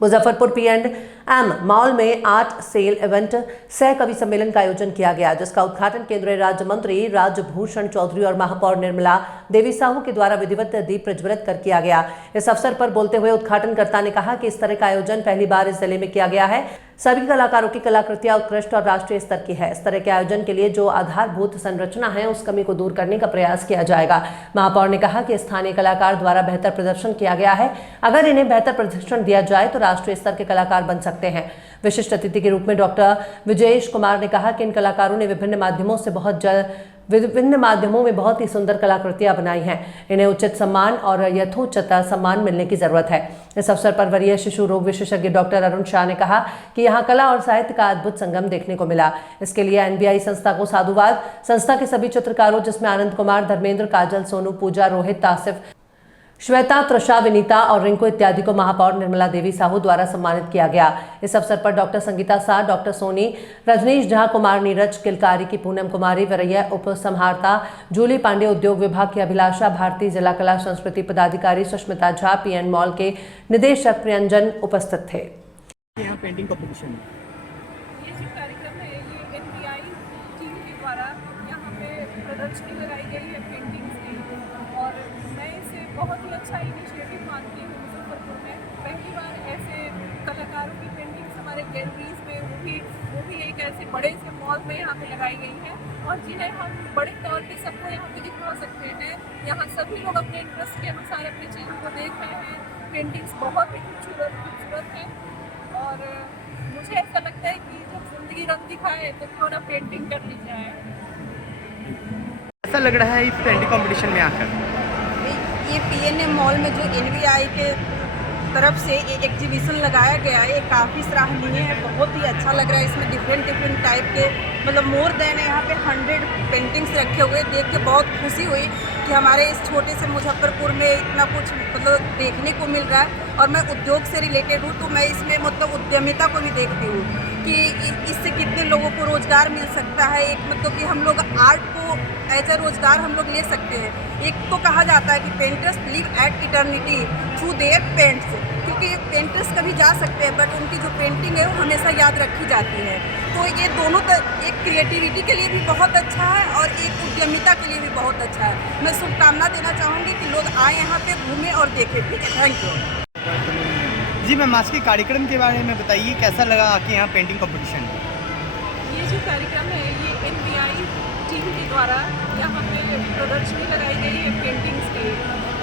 Muzaffarpur P&M mall में art cell event सह कवि सम्मेलन का आयोजन किया गया, जिसका उद्घाटन केंद्रीय राज्य मंत्री राजभूषण चौधरी और महापौर निर्मला देवी साहू के द्वारा विधिवत दीप प्रज्वलित कर किया गया। इस अवसर पर बोलते हुए उद्घाटनकर्ता ने कहा कि इस तरह का आयोजन पहली बार इस जिले में किया गया है। सभी कलाकारों की कलाकृतियां उत्कृष्ट और राष्ट्रीय स्तर की है। इस तरह के आयोजन के लिए जो आधारभूत संरचना है, उस कमी को दूर करने का प्रयास किया जाएगा। महापौर ने कहा कि स्थानीय कलाकार द्वारा बेहतर प्रदर्शन किया गया है। अगर इन्हें बेहतर प्रशिक्षण दिया जाए तो राष्ट्रीय स्तर के कलाकार बन सकते हैं। विशिष्ट अतिथि के रूप में डॉक्टर विजयेश कुमार ने कहा कि इन कलाकारों ने विभिन्न माध्यमों में बहुत ही सुंदर कलाकृतियां बनाई हैं। इन्हें उचित सम्मान और यथोचित सम्मान मिलने की जरूरत है। इस अवसर पर वरीय शिशु रोग विशेषज्ञ डॉक्टर अरुण शाह ने कहा कि यहाँ कला और साहित्य का अद्भुत संगम देखने को मिला। इसके लिए NBI संस्था को साधुवाद। संस्था के सभी चित्रकारों, जिसमें आनंद कुमार, धर्मेंद्र, काजल, सोनू, पूजा, रोहित, तासिफ, श्वेता, त्रिशा, विनीता और रिंकू इत्यादि को महापौर निर्मला देवी साहू द्वारा सम्मानित किया गया। इस अवसर पर डॉक्टर संगीता शाह, डॉक्टर सोनी, रजनीश झा, कुमार नीरज, किलकारी की पूनम कुमारी, वरीय उप संहारता जूली पांडे, उद्योग विभाग की अभिलाषा भारती, जिला कला संस्कृति पदाधिकारी सुष्मिता झा, P&M मॉल के निदेशक प्रियंजन उपस्थित थे। यहाँ पेंटिंग कॉम्पिटिशन ये जो कार्यक्रम है, ये NBI टीम के द्वारा यहाँ पे प्रदर्शनी लगाई गई है पेंटिंग्स की, और मैं इसे बहुत ही अच्छा इनिशिएटिव मानती हूँ। मुजफ्फरपुर में पहली बार ऐसे कलाकारों की पेंटिंग्स हमारे गैलरीज में, वो भी एक ऐसे बड़े से मॉल में यहाँ पे लगाई गई है, और जिन्हें हम बड़े तौर पे सबको यहाँ पे दिखा सकते हैं। यहाँ सभी लोग अपने इंटरेस्ट के अनुसार अपनी चीज़ों को देख रहे हैं। पेंटिंग्स बहुत ही खूबसूरत हैं, और मुझे ऐसा लगता है कि जब जिंदगी रंग दिखाए तो क्यों ना पेंटिंग कर ली जाए। ऐसा लग रहा है इस पेंटिंग कंपटीशन में आकर ये P&M मॉल में जो NBI के तरफ से एक एग्जीबिशन लगाया गया है, ये काफ़ी सराहनीय है। बहुत ही अच्छा लग रहा है। इसमें डिफरेंट टाइप के मतलब मोर देन यहाँ पे 100 पेंटिंग्स रखे हुए, देख के बहुत खुशी हुई कि हमारे इस छोटे से मुजफ्फरपुर में इतना कुछ मतलब देखने को मिल रहा है। और मैं उद्योग से रिलेटेड हूँ, तो मैं इसमें मतलब उद्यमिता को भी देखती हूँ कि इससे कितने लोगों को रोज़गार मिल सकता है। एक मतलब कि हम लोग आर्ट को एज ए रोज़गार हम लोग ले सकते हैं। एक तो कहा जाता है कि painters live at eternity through their paints, क्योंकि पेंटर्स कभी जा सकते हैं बट उनकी जो पेंटिंग है वो हमेशा याद रखी जाती है। तो ये दोनों एक क्रिएटिविटी के लिए भी बहुत अच्छा है और एक उद्यमिता के लिए भी बहुत अच्छा है। मैं शुभकामना देना चाहूँगी कि लोग आए यहाँ पे घूमें और देखें। ठीक है, थैंक यू। जी मैम, आज के कार्यक्रम के बारे में बताइए, कैसा लगा आके यहाँ पेंटिंग कंपटीशन? ये जो कार्यक्रम है, ये NBI टीम के द्वारा यहाँ पे प्रदर्शनी लगाई गई है पेंटिंग्स की,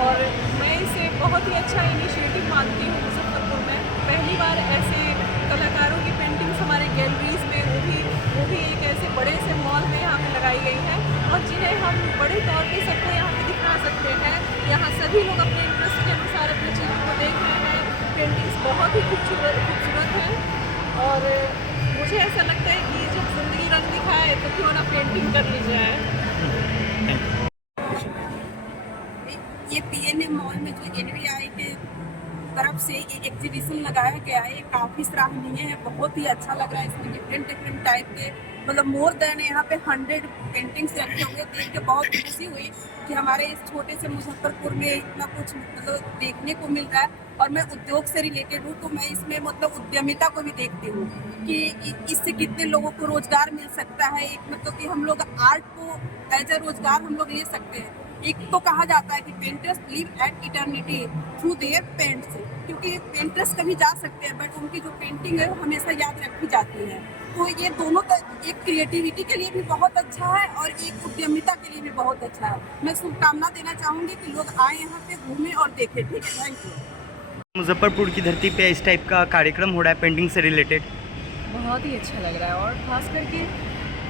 और मैं इसे बहुत ही अच्छा इनिशिएटिव मानती हूँ। मुजफ्फरपुर में पहली बार ऐसे कलाकारों की पेंटिंग्स हमारे गैलरीज में, वो भी एक ऐसे बड़े से मॉल में यहाँ पे लगाई गई है, और जिन्हें हम बड़े तौर पे सबको यहाँ पे दिखा सकते हैं। यहाँ सभी लोग अपने इंटरेस्ट के अनुसार अपनी चीज़ों को देख रहे हैं। पेंटिंग्स बहुत ही खूबसूरत हैं, और मुझे ऐसा लगता है कि जब जिंदगी रंग दिखाए तो क्यों ना पेंटिंग कर ली जाए। ये P&M मॉल में जो NBI के तरफ से एक एग्जीबिशन लगाया गया है, ये काफ़ी सराहनीय है। बहुत ही अच्छा लग रहा है। इसमें डिफरेंट टाइप के मतलब मोर देन यहाँ पे 100 पेंटिंग्स रखे हुए, देख के बहुत खुशी हुई कि हमारे इस छोटे से मुजफ्फरपुर में इतना कुछ मतलब देखने को मिल रहा है। और मैं उद्योग से रिलेटेड हूँ, तो मैं इसमें मतलब उद्यमिता को भी देखती हूँ कि इससे कितने लोगों को रोज़गार मिल सकता है। एक मतलब कि हम लोग आर्ट को एज ए रोज़गार हम लोग ले सकते हैं। एक तो कहा जाता है कि painters live at eternity through their paints, क्योंकि पेंटर्स कभी जा सकते हैं बट उनकी जो पेंटिंग है वो हमेशा याद रखी जाती है। तो ये दोनों एक क्रिएटिविटी के लिए भी बहुत अच्छा है और एक उद्यमिता के लिए भी बहुत अच्छा है। मैं शुभकामना देना चाहूँगी कि लोग आए यहाँ पे घूमें और देखें। ठीक है, थैंक यू। मुजफ्फरपुर की धरती पे इस टाइप का कार्यक्रम हो रहा है पेंटिंग से रिलेटेड, बहुत ही अच्छा लग रहा है। और ख़ास करके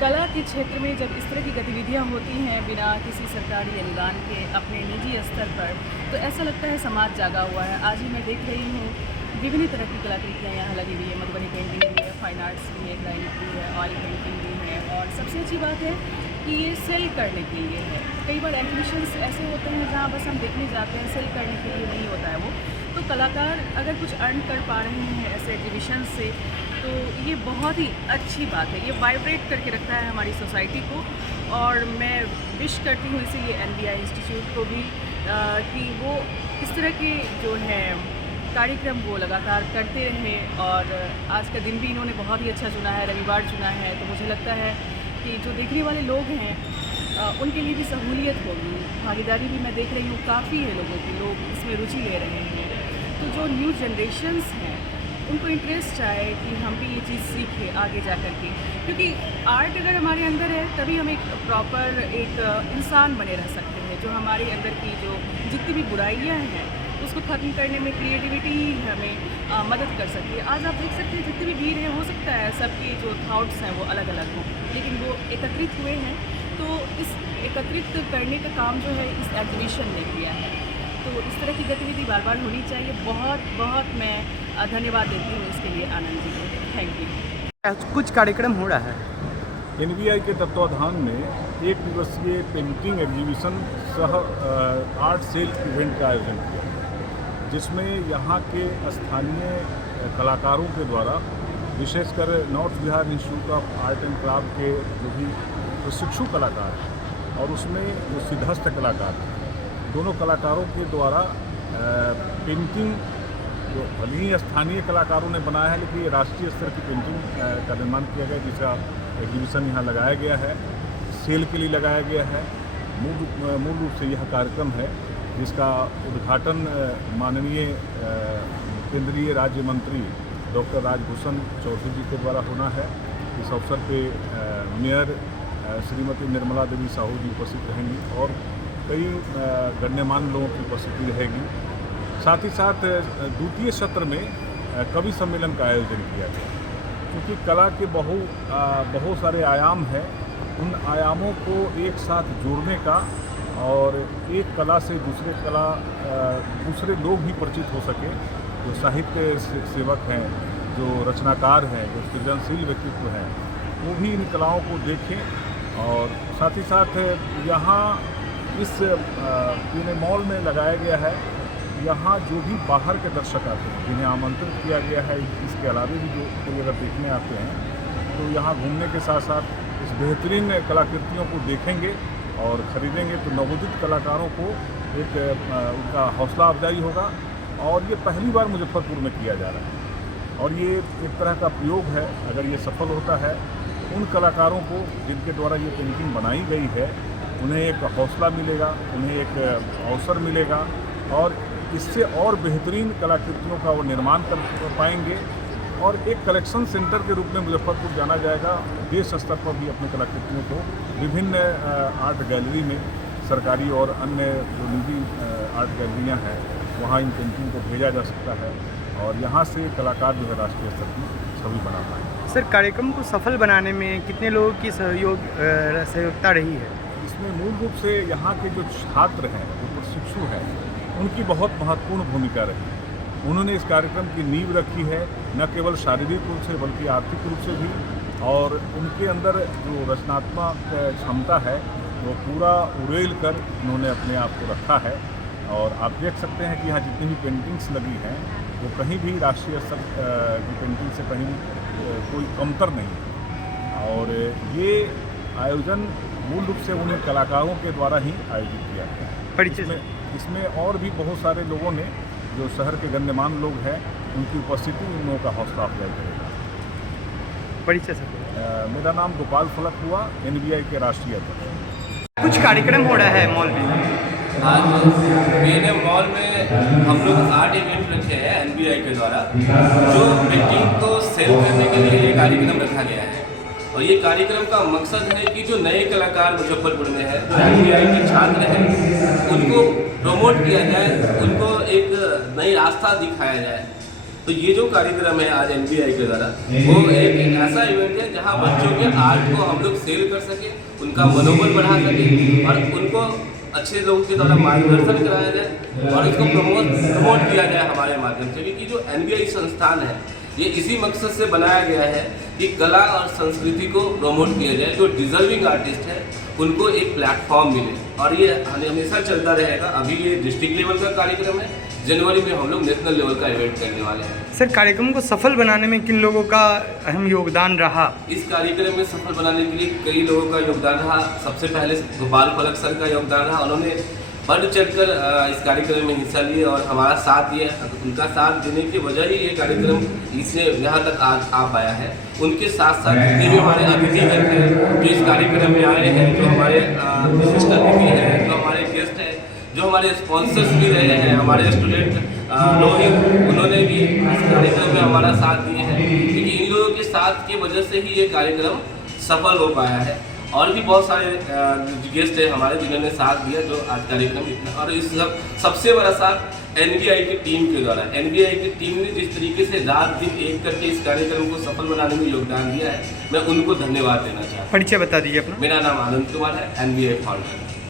कला के क्षेत्र में जब इस तरह की गतिविधियां होती हैं बिना किसी सरकारी अनुदान के अपने निजी स्तर पर, तो ऐसा लगता है समाज जागा हुआ है। आज ही मैं देख रही हूँ विभिन्न तरह की कलाकृतियाँ यहाँ लगी हुई है। मधुबनी पेंटिंग भी है, फाइन आर्ट्स भी है, ग्राइनिक भी है, ऑयल पेंटिंग भी है, और सबसे अच्छी बात है कि ये सेल करने के लिए है। कई बार एग्जीबिशंस ऐसे होते हैं जहाँ बस हम देखने जाते हैं, सेल करने के लिए नहीं होता है वो। तो कलाकार अगर कुछ अर्न कर पा रहे हैं ऐसे एग्जीबिशन से, तो ये बहुत ही अच्छी बात है। ये वाइब्रेट करके रखता है हमारी सोसाइटी को, और मैं विश करती हूँ इसीलिए NBI इंस्टीट्यूट को भी कि वो इस तरह की जो है कार्यक्रम वो लगातार करते रहे और आज का दिन भी इन्होंने बहुत ही अच्छा चुना है, रविवार चुना है। तो मुझे लगता है कि जो देखने वाले लोग हैं उनके लिए भी सहूलियत होगी। भागीदारी भी मैं देख रही हूँ काफ़ी है लोगों की, लोग इसमें रुचि ले रहे हैं। तो जो न्यू जनरेशन्स हैं उनको इंटरेस्ट आए कि हम भी ये चीज़ सीखें आगे जा कर के, क्योंकि आर्ट अगर हमारे अंदर है तभी हम एक प्रॉपर एक इंसान बने रह सकते हैं। जो हमारे अंदर की जो जितनी भी बुराइयां हैं उसको ख़त्म करने में क्रिएटिविटी ही हमें मदद कर सकती है। आज आप देख सकते हैं जितनी भी भीड़ है, हो सकता है सबके जो थाट्स हैं वो अलग अलग हों, लेकिन वो एकत्रित हुए हैं। तो इस एकत्रित करने का काम जो है इस एग्जीबिशन ने किया है। तो इस तरह की गतिविधि बार बार होनी चाहिए। बहुत बहुत मैं धन्यवाद देती हूँ इसके लिए आनंद जी को। Thank you. कुछ कार्यक्रम हो रहा है। NVI के तत्वाधान में 1 दिवसीय पेंटिंग एग्जीबिशन सह आर्ट सेल इवेंट का आयोजन किया, जिसमें यहाँ के स्थानीय कलाकारों के द्वारा विशेषकर north Bihar institute of art and craft के जो भी प्रशिक्षु कलाकार हैं और उसमें जो सिद्धस्थ कलाकार हैं, दोनों कलाकारों के द्वारा पेंटिंग जो भले ही स्थानीय कलाकारों ने बनाया है, लेकिन ये राष्ट्रीय स्तर की पेंटिंग का निर्माण किया गया, जिसका एग्जीबिशन यहाँ लगाया गया है, सेल के लिए लगाया गया है। मूल रूप से यह कार्यक्रम है जिसका उद्घाटन माननीय केंद्रीय राज्य मंत्री डॉक्टर राजभूषण चौधरी जी के द्वारा होना है। इस अवसर पे मेयर श्रीमती निर्मला देवी साहू जी उपस्थित रहेंगी और कई गण्यमान्य लोगों की उपस्थिति रहेगी। साथ ही साथ द्वितीय सत्र में कवि सम्मेलन का आयोजन किया गया, क्योंकि कला के बहुत सारे आयाम हैं। उन आयामों को एक साथ जोड़ने का और एक कला से दूसरे लोग भी परिचित हो सके, जो साहित्य सेवक हैं, जो रचनाकार हैं, जो सृजनशील व्यक्तित्व हैं, वो भी इन कलाओं को देखें। और साथ ही साथ यहाँ इस पूरे मॉल में लगाया गया है, यहाँ जो भी बाहर के दर्शक आते हैं जिन्हें आमंत्रित किया गया है, इसके अलावा भी जो कोई अगर देखने आते हैं तो यहाँ घूमने के साथ साथ इस बेहतरीन कलाकृतियों को देखेंगे और ख़रीदेंगे, तो नवोदित कलाकारों को एक उनका हौसला अफजाई होगा। और ये पहली बार मुजफ्फरपुर में किया जा रहा है और ये एक तरह का प्रयोग है। अगर ये सफल होता है, उन कलाकारों को जिनके द्वारा ये पेंटिंग बनाई गई है, उन्हें एक हौसला मिलेगा, उन्हें एक अवसर मिलेगा और इससे और बेहतरीन कलाकृतियों का वो निर्माण कर पाएंगे और एक कलेक्शन सेंटर के रूप में मुजफ्फरपुर जाना जाएगा। देश स्तर पर भी अपने कलाकृतियों को विभिन्न आर्ट गैलरी में, सरकारी और अन्य जो निजी आर्ट गैलरियाँ हैं, वहाँ इन पेंटिंग को भेजा जा सकता है और यहाँ से कलाकार जो है राष्ट्रीय स्तर की छवि बना पाएंगे। सर, कार्यक्रम को सफल बनाने में कितने लोगों की सहयोगिता रही है? इसमें मूल रूप से यहाँ के जो छात्र हैं, जो प्रशिक्षु हैं, उनकी बहुत महत्वपूर्ण भूमिका रही। उन्होंने इस कार्यक्रम की नींव रखी है, न केवल शारीरिक रूप से बल्कि आर्थिक रूप से भी, और उनके अंदर जो रचनात्मक क्षमता है वो पूरा उड़ेल कर उन्होंने अपने आप को रखा है। और आप देख सकते हैं कि यहाँ जितनी भी पेंटिंग्स लगी हैं वो कहीं भी राष्ट्रीय स्तर की पेंटिंग से कहीं कोई कमतर नहीं है। और ये आयोजन मूल रूप से उन कलाकारों के द्वारा ही आयोजित किया गया है। इसमें और भी बहुत सारे लोगों ने, जो शहर के गण्यमान्य लोग हैं, उनकी उपस्थिति उन लोगों का हौसला अफजाई करेगा। परिचय सर। मेरा नाम गोपाल फलक हुआ, NVI के राष्ट्रीय अध्यक्ष। कुछ कार्यक्रम हो रहा है मॉल में। आज PNM मॉल में हम लोग आर्ट इवेंट रखे हैं NVI के द्वारा, जो पेंटिंग को सेल करने के लिए ये कार्यक्रम रखा गया है। और ये कार्यक्रम का मकसद है कि जो नए कलाकार मुजफ्फरपुर में है, जो NVI के छात्र हैं, उनको प्रमोट किया जाए, उनको एक नई रास्ता दिखाया जाए। तो ये जो कार्यक्रम है आज NVI के द्वारा, वो एक ऐसा इवेंट है जहाँ बच्चों के आर्ट को हम लोग सेल कर सके, उनका मनोबल बढ़ा सके और उनको अच्छे लोगों के द्वारा मार्गदर्शन कराया जाए और इसको प्रमोट किया जाए हमारे माध्यम से। क्योंकि जो NVI संस्थान है, ये इसी मकसद से बनाया गया है कि कला और संस्कृति को प्रमोट किया जाए। जो डिजर्विंग आर्टिस्ट है उनको एक प्लेटफॉर्म मिले और ये हमेशा चलता रहेगा। अभी ये डिस्ट्रिक्ट लेवल का कार्यक्रम है, जनवरी में हम लोग नेशनल लेवल का इवेंट करने वाले हैं। सर, कार्यक्रम को सफल बनाने में किन लोगों का अहम योगदान रहा? इस कार्यक्रम में सफल बनाने के लिए कई लोगों का योगदान रहा। सबसे पहले गोपाल फलक सर का योगदान रहा। उन्होंने बढ़ चढ़कर इस कार्यक्रम में हिस्सा लिए और हमारा साथ दिया। उनका साथ देने की वजह ही ये कार्यक्रम इससे यहाँ तक आ पाया है। उनके साथ साथ जितने भी हमारे अतिथिगण हैं जो इस कार्यक्रम में आए हैं, जो हमारे विशिष्ट अतिथि हैं, जो हमारे गेस्ट हैं, जो हमारे स्पॉन्सर्स भी रहे हैं, हमारे स्टूडेंट लोग, उन्होंने भी इस कार्यक्रम में हमारा साथ दिए हैं, क्योंकि इन लोगों के साथ की वजह से ही ये कार्यक्रम सफल हो पाया है। और भी बहुत सारे गेस्ट हैं हमारे जिन्होंने साथ दिया जो आज कार्यक्रम इतना, और इस सबसे बड़ा साथ एनबीआई की टीम के द्वारा। एनबीआई की टीम ने जिस तरीके से रात दिन एक करके इस कार्यक्रम को सफल बनाने में योगदान दिया है, मैं उनको धन्यवाद देना चाहता हूँ। परिचय बता दीजिए अपना। मेरा नाम आनंद कुमार है, एनबीआई फाउंडर।